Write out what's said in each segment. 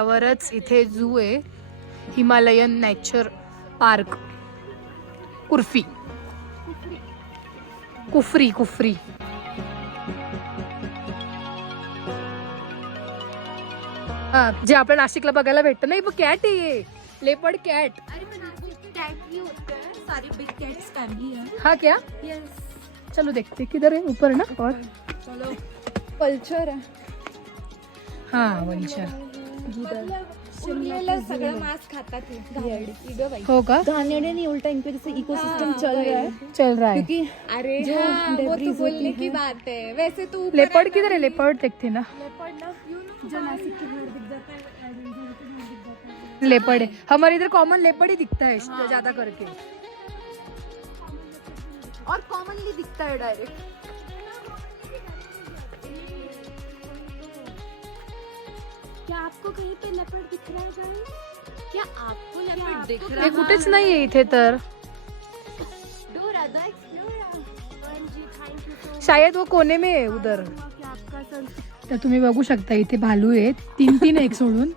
त्यावरच इथे झू आहे, हिमालयन नॅचर पार्क कुर्फी कुफरी कुफरी. हा, जे आपल्या नाशिकला बघायला भेटतं नाही, बघ कॅट आहे, लेपर्ड कॅट. सारी बिग कैट्स फैमिली है. हाँ क्या? यस. चलो देखते किधर है, ऊपर ना. और चलो. कल्चर है. हाँ वंशर. उरलेलं सगळं मांस खातात हे. हो का? घाणेरडे नहीं, उल्टा इनके जैसे इकोसिस्टम चल रहा है. चल रहा है. क्योंकि अरे जो हाँ, वो तो debris बोलने होती की है. बात है. वैसे तो ऊपर लेपर्ड है किधर है? ना. लेपर्ड देखते ना. लेपर्ड ना, जो नासिक के रोड दिख जाता है, लेपर्ड है हमारे इधर, कॉमन लेपर्ड ही दिखता है ज्यादा करके. और कॉमनली दिखता है डायरेक्ट. क्या आपको कहीं पे लेपर्ड दिख रहा है गाइस? क्या आपको लेपर्ड दिख हे रहा कुठेच नाहीये इथे तर. Dora the explorer. शायद वो कोने में आहे उधर. कि आपका संस्कृत तर तुम्ही बघू शकता इथे भालू आहेत, 3 एक सोडून.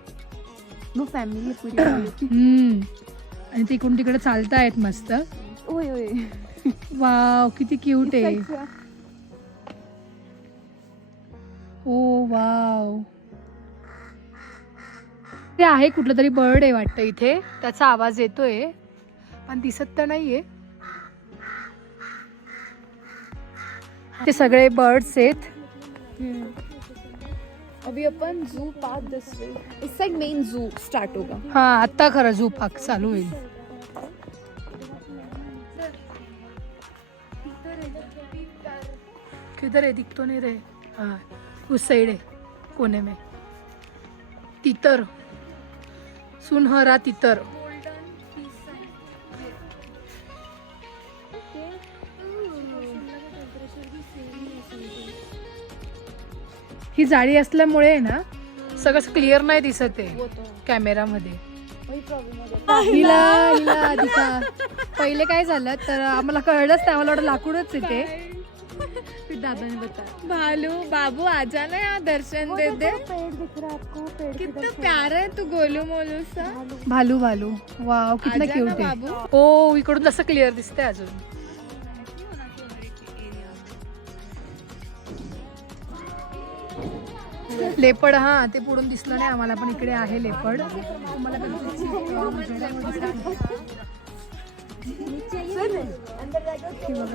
वो फैमिली है पूरी. आणि ते इकडून तिकडे चालतायत मस्त. ओए ओए. वाव किती क्यूट आहे. ओ वाव. ते आहे कुठलं तरी बर्ड आहे वाटतं इथे, त्याचा आवाज येतोय पण दिसत तर नाहीये. ते सगळे बर्ड्स आहेत. अभी अपन जू पास दिस वे. इस साइड मेन जू स्टार्ट होगा. हा आता खरं झू पार्क चालू होईल. किधर है? दिख तो नहीं रहे. हाँ उस साइड है कोने में. तितर, सुनहरा तितर. ही जाळी असल्यामुळे आहे ना, सगळं क्लिअर नाही दिसत आहे कॅमेरामध्ये. हिला हिला दिसा. पहिले काय झालं तर आम्हाला कळलंच नाही, आम्हाला वाटलं लाकूडच येते. फिर दादा ने बताया. भालू बाबू आ जाना यहाँ दर्शन दे दे. पेड़ दिख रहा है आपको? पेड़ कितना प्यारा है तू गोलू मोलू सा. भालू भालू वाव कितना आजा क्यूट ना आहे. बाबू. ओ इकडून जसं क्लिअर दिसतंय अजून. लेपर्ड, हा ते पुढून दिसलं नाही आम्हाला, पण इकडे आहे लेपर्ड. तुम्हाला पण बघा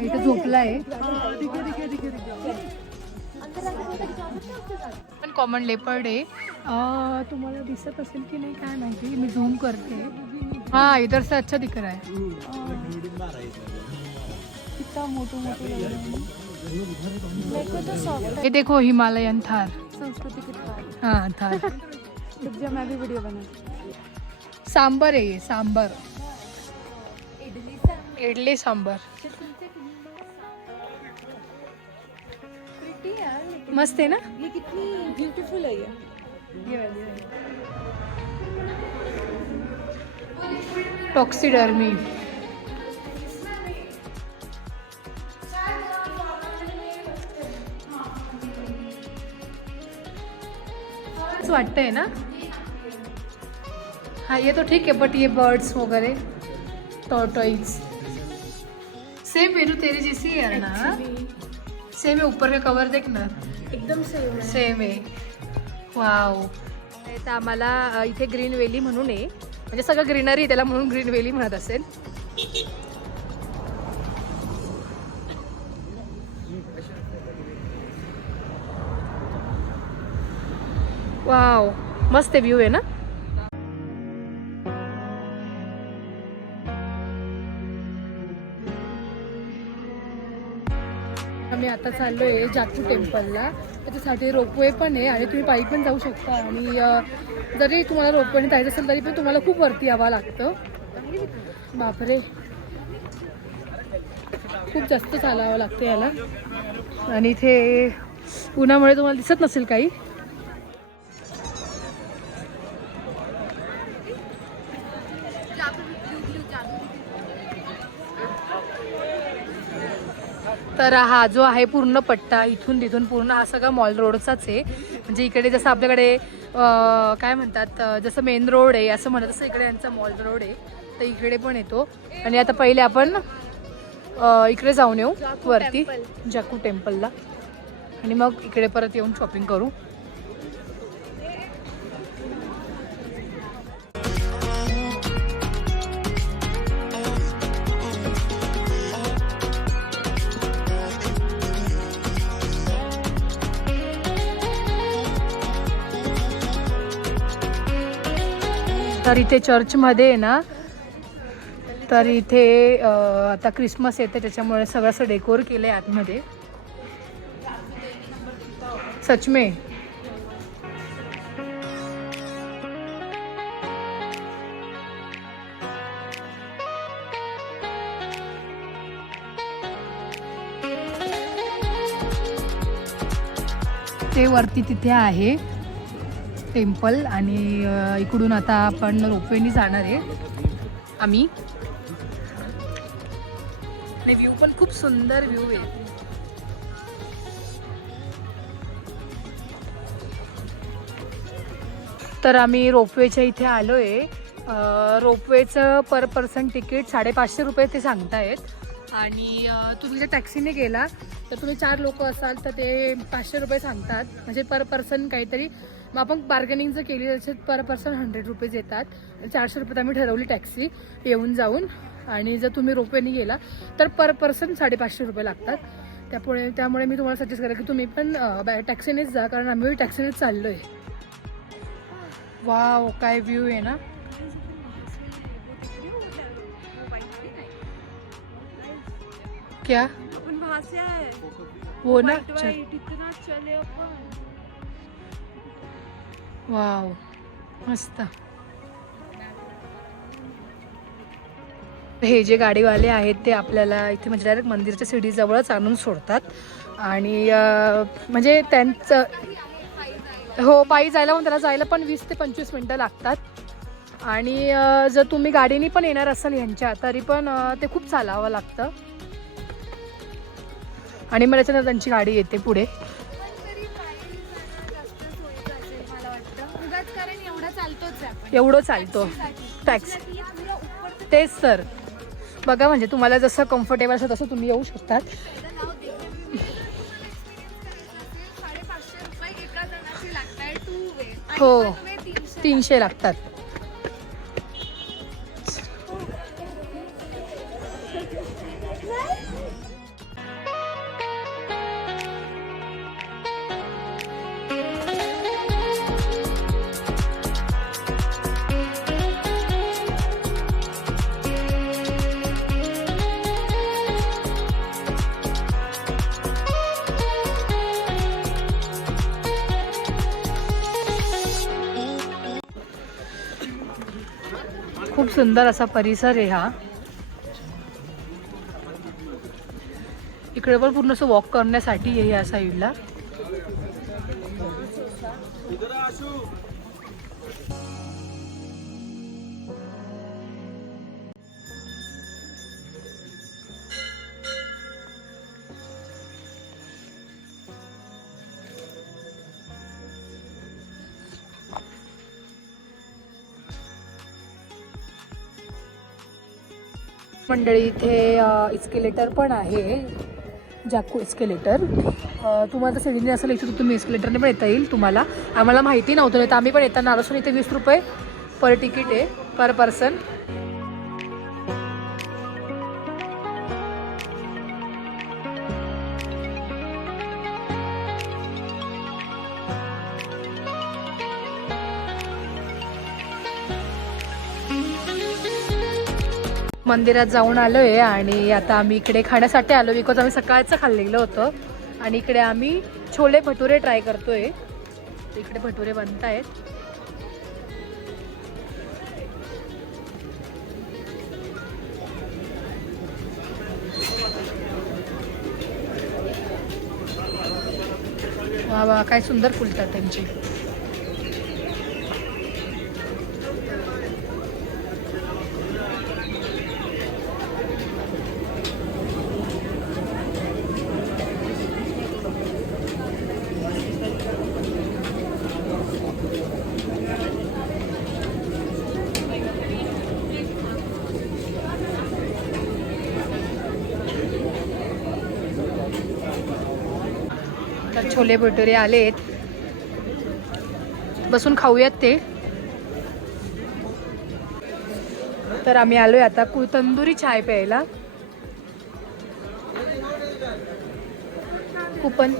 इथे झोपलाय. पण कॉमन लेपर्ड आहे. तुम्हाला दिसत असेल की नाही काय माहिती, मी झूम करते. हा इधर से अच्छा दिख रहा है. कितना मोटो मोटो लग रहा है. मेरे को तो सॉफ्ट ये देखो हिमालयन थार. संस्कृति की थार. हाँ थार. रुक जा, मैं भी वीडियो बनाती. सांबर है ये, सांबर. इडली सांबर मस्त है ना. ये कितनी ब्यूटीफुल है ये. टॉक्सिडर्मी. वाटतंय ना. हाँ ये तो ठीक है, बट ये बर्ड्स वगैरह टॉर्टोइज सेम मेरू तेरे जैसी है ना. सेम है, ऊपर का कवर देख ना एकदम सेम. सेम आहे. वाव. तर आम्हाला इथे ग्रीन व्हॅली म्हणून आहे, म्हणजे सगळं ग्रीनरी त्याला म्हणून ग्रीन व्हॅली म्हणत असेल. वाव मस्त व्ह्यू आहे ना. आम्ही आता चाललोय जातू टेम्पलला. त्याच्यासाठी रोपवे पण आहे आणि तुम्ही पायी पण जाऊ शकता. आणि जरी तुम्हाला रोपवेने जायचं असेल तरी पण तुम्हाला खूप वरती यावं लागतं. बापरे खूप जास्त चालावं लागतं याला. आणि इथे उन्हामुळे तुम्हाला दिसत नसेल काही. तर हा जो आहे पूर्ण पट्टा इथून तिथून पूर्ण हा सगळा मॉल रोडचाच आहे. म्हणजे इकडे जसं आपल्याकडे काय म्हणतात जसं मेन रोड आहे असं म्हणत तसं इकडे यांचा मॉल रोड आहे, तर इकडे पण येतो. आणि आता पहिले आपण इकडे जाऊन येऊ वरती जाकू टेम्पलला आणि मग इकडे परत येऊन शॉपिंग करू. तर इथे चर्चमध्ये आहे ना, तर इथे आता क्रिसमस येते त्याच्यामुळे सगळं असं डेकोर केलं आहे आतमध्ये. सच में ते वरती तिथे आहे टेम्पल आणि इकडून आता आपण रोपवेनी जाणार आहे आम्ही. आणि व्ह्यू पण खूप सुंदर व्ह्यू आहे. तर आम्ही रोपवेच्या इथे आलो आहे. रोपवेचं पर पर्सन तिकीट 550 रुपये ते सांगतायत. आणि तुम्ही जर टॅक्सीने गेला तर तुम्ही 4 लोक असाल तर ते 500 रुपये सांगतात, म्हणजे पर पर्सन काहीतरी. मग आपण बार्गेनिंग जर केली तर पर पर्सन 100 रुपीज येतात. 400 रुपयात आम्ही ठरवली टॅक्सी येऊन जाऊन. आणि जर तुम्ही रोपवेने गेला तर पर पर्सन 550 रुपये लागतात. त्यामुळे मी तुम्हाला सजेस्ट करेन की तुम्ही पण टॅक्सीनेच जा, कारण आम्ही टॅक्सीनेच चाललो आहे. वाव, काय व्ह्यू आहे ना. क्या अपन वहां से आए वो ना इतना चले अपन. वाव, मस्त. हे जे गाडीवाले आहेत ते आपल्याला इथे म्हणजे डायरेक्ट मंदिराच्या सीडीजवळच आणून सोडतात. आणि म्हणजे त्यांचं हो, पायी जायला पण त्याला जायला पण 20 ते 25 मिनटं लागतात. आणि जर तुम्ही गाडीने पण येणार असाल ह्यांच्या तरी पण ते खूप चालावं लागतं. आणि मग त्याच्यानंतर त्यांची गाडी येते पुढे. एवढं चालतो टॅक्सी, तेच तर. बघा म्हणजे तुम्हाला जसं कम्फर्टेबल असेल तसं तुम्ही येऊ शकतात. हो, 300 लागतात. खूप सुंदर असा परिसर आहे हा. इकडे पण पूर्ण असं वॉक करण्यासाठी आहे या साईडला. मंडळी इथे इस्केलेटर पण आहे, जाकू इस्केलेटर. तुम्हाला सीडीने असेल इथे तुम्ही इस्केलेटरने पण येता येईल तुम्हाला. आम्हाला माहिती नव्हतं, तर आम्ही पण येताना आलो. इथे 20 रुपये पर तिकीट आहे पर पर्सन. मंदिरात जाऊन आलो आहे आणि आता आम्ही इकडे खाण्यासाठी आलो, बिकॉज आम्ही सकाळचं खाल्लेलं होतं. आणि इकडे आम्ही छोले भटुरे ट्राय करतोय. इकडे भटुरे बनत आहेत. वा वा, काय सुंदर फुलतात त्यांचे. छोले भटुरे आलेत, बसून खाऊयात ते. तर आम्ही आलोय आता तंदुरी चाय प्यायला. कुपन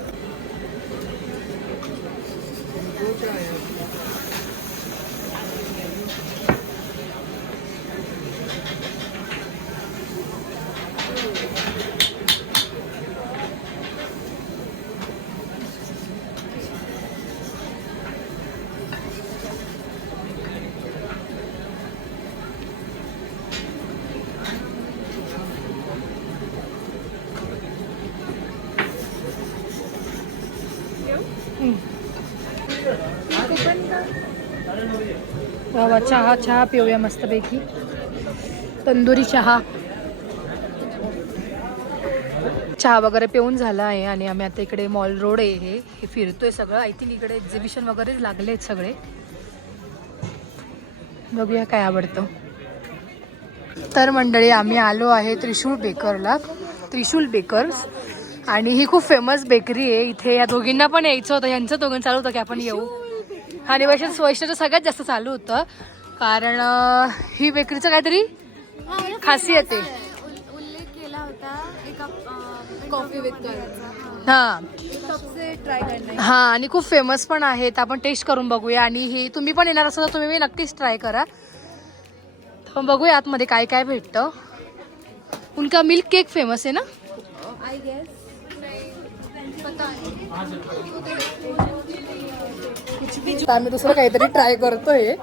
वा, चहा पिऊया मस्तपैकी. तंदुरी चहा वगैरे पिऊन झाला आहे आणि आम्ही आता इकडे मॉल रोड आहे हे फिरतोय सगळं. आय थिंक इकडे एक्झिबिशन वगैरे लागले आहेत सगळे. बघूया काय आवडतं. तर मंडळी आम्ही आलो आहे त्रिशूल बेकरला, त्रिशूल बेकर्स. आणि ही खूप फेमस बेकरी आहे इथे. या दोघींना पण यायचं होतं, यांचं दोघं चालू होतं की आपण येऊ. आणि वैष्णवचं सगळ्यात जास्त चालू होतं कारण ही बेकरीचं काहीतरी खासियत आहे. उल्लेख केला होता एका कॉफी विथ हां सबसे ट्राय करना. हां, आणि खूप फेमस पण आहेत. आपण टेस्ट करून बघूया. आणि ही तुम्ही पण येणार असाल तर तुम्ही नक्कीच ट्राय करा. तर बघूया आतमध्ये काय काय भेटतं. उनका मिल्क केक फेमस आहे ना, आई गेस. तर आम्ही दुसरं काहीतरी ट्राय करतोय.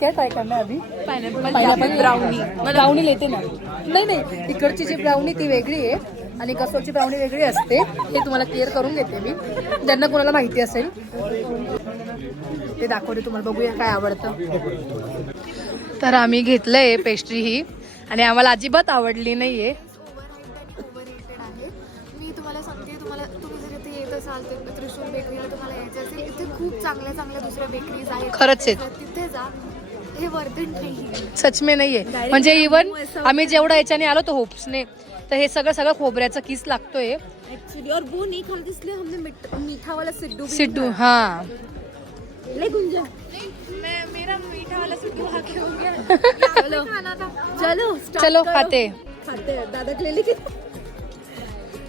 काय ट्राय करणार अभी? Pineapple brownie. ब्राउनी येते ना. नाही, इकडची जी ब्राउनी ती वेगळी आहे आणि कसोची ब्राउनी वेगळी असते. हे तुम्हाला क्लिअर करून घेते मी, ज्यांना कोणाला माहिती असेल ते दाखवते तुम्हाला. बघूया काय आवडतं. तर आम्ही घेतलंय पेस्ट्री ही आणि आम्हाला अजिबात आवडली नाहीये. ओव्हररेटेड आहे. मी तुम्हाला सांगते, तुम्ही जर इथे येत असाल तर त्रिशूल बेकरीला तुम्हाला यायचं असेल, इथे खूप चांगल्या दुसऱ्या बेकरीज आहेत. खरंच आहे, तर तिथे जा. हे वर्थ इट नाही. सच में नाहीये. म्हणजे इवन आम्ही जेवढा याच्याने आलो तो होप्सने, तर हे सगळं खोबऱ्याचा किस लागतोय एक्चुअली. और वो नहीं खाना इसलिए हमने मीठा वाला सिड्डू भी सिड्डू. हा, ले गुंजा. मेरा मीठा वाला सिड्डू खा के हो गया. चलो चलो चलो खाते. दादा के लिए लेके.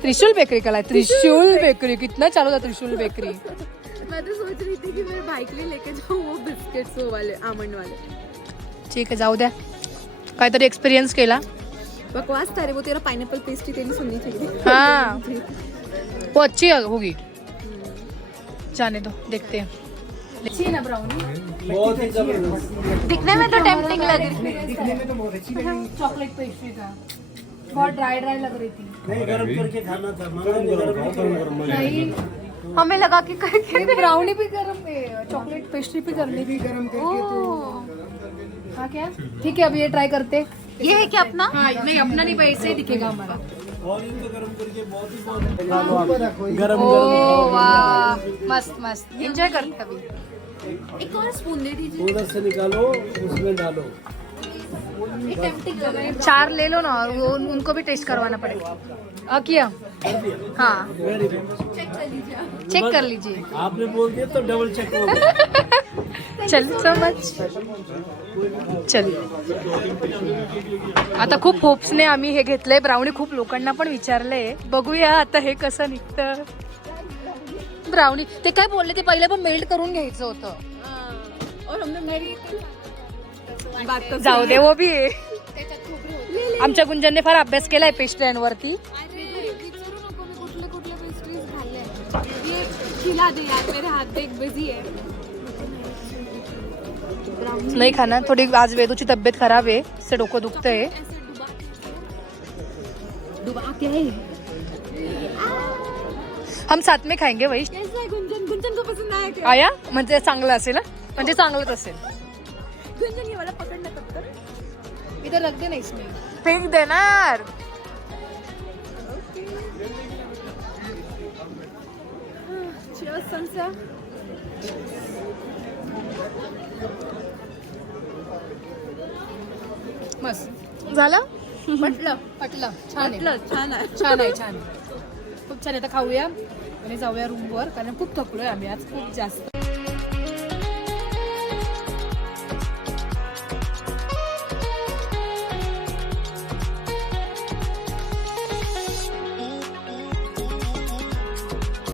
त्रिशूल बेकरी का त्रिशूल बेकरी कितना चालू था त्रिशूल बेकरी. मैं तो सोच रही थी कि मेरे भाई के लिए लेके जाऊँ वो बिस्किट्स, वो वाले आमंड वाले. ठीक आहे, जाऊ द्या. काहीतरी एक्सपिरियन्स केला. बकवास था रे वो. तेरा पाइनएप्पल पेस्ट्री तेरी सुननी चाहिए. हाँ, वो अच्छी होगी. जाने दो, देखते हैं. अच्छी है ना ब्राउनी? बहुत ही जबरदस्त. दिखने में तो टेम्पटिंग लग रही दिखने में तो बहुत अच्छी लगी. चॉकलेट पेस्ट्री था, बहुत ड्राई लग रही थी. नहीं, गरम करके खाना था. गरम. नहीं, हमें लगा कि करके ब्राउनी भी गरम है, चॉकलेट पेस्ट्री भी करनी थी. गरम करके तो हाँ क्या? ठीक है, अब ये ट्राई करते. ये है क्या अपना? हाँ, नहीं अपना नहीं, पैसे ही दिखेगा हमारा. और इनको गरम करके बहुत गरम. ओ वाह, मस्त एंजॉय करते अभी. एक और स्पून दे दीजिए. उधर से निकालो, उसमें डालो. 4 ले लो ना, और वो उनको भी टेस्ट करवाना पड़ेगा. किया? हाँ, वेरी गुड. चेक कर लीजिए. आपने बोल दिया तो डबल चेक हो गया. चल समज. चल, आता खूप होप्सने आम्ही हे घेतलंय ब्राउनी. खूप लोकांना पण विचारलंय. बघूया आता हे कसं निघतं. ब्राउनी ते काय बोलले, ते पहिले पण मेल्ट करून घ्यायचं होतं. और हमने मेरी जाऊ दे, वो भी आहे. आमच्या गुंजनने फार अभ्यास केलाय पेस्ट्र्यांवरती. कुठले पेस्ट्रीज खाल्ले. ये खिला दे यार, मेरे हाथ देख बिजी है. नाही खाना. थोडी आज वेदूची तब्येत खराब आहे, से डोकं दुखतंय. ऐसे डुबा क्या है. हम साथ में खाएंगे वही. कैसा है गुंजन को पसंद आया क्या. आया म्हणजे चांगलं असेल ना, म्हणजे चांगलंच असेल. गुंजन ये वाला पकड़ना तब तक. इधर रख दे ना, इसमें फेंक देणार. Cheers, Sansa. मस्त झालं. म्हटलं पटलं. छान आहे, छान आहे. छान आहे, छान आहे. खूप छान आहे. आता खाऊया. आणि जाऊया रूमवर कारण खूप थकलोय आम्ही आज खूप जास्त.